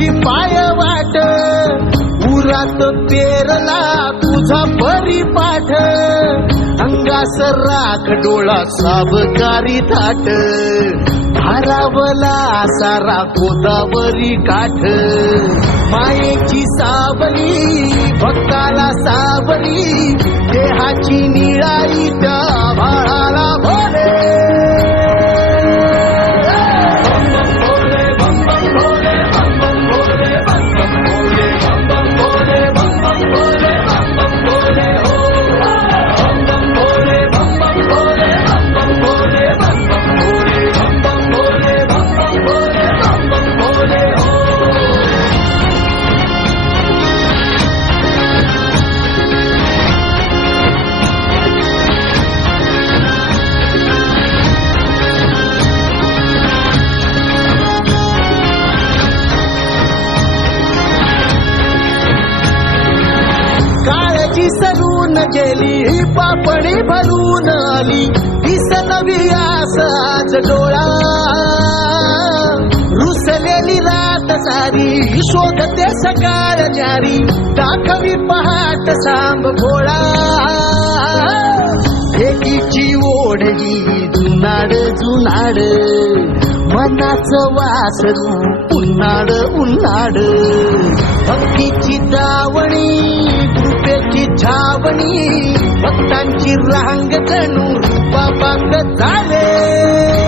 तुझी पाय वाट. उरात पेरला तुझा परी पाठ अंगास राख डोळा साबकारी थाट. हरावला सारा गोदावरी काठ. मायेची सावली भक्ताला सावली देहाची निळाई त्या विसरून गेली ही पापणी भरून आली. दिसनवी आस आज डोळा. रुसलेली रात सारी शोधते सकाळ जारी दाखवी पहाट सांब भोळा एकीची ओढ ही जुनाड जुनाड मनाचं वासरू उन्हाड उन्हाड भक्तीची छावणी भक्तांची रांग जणू बाबा झाले.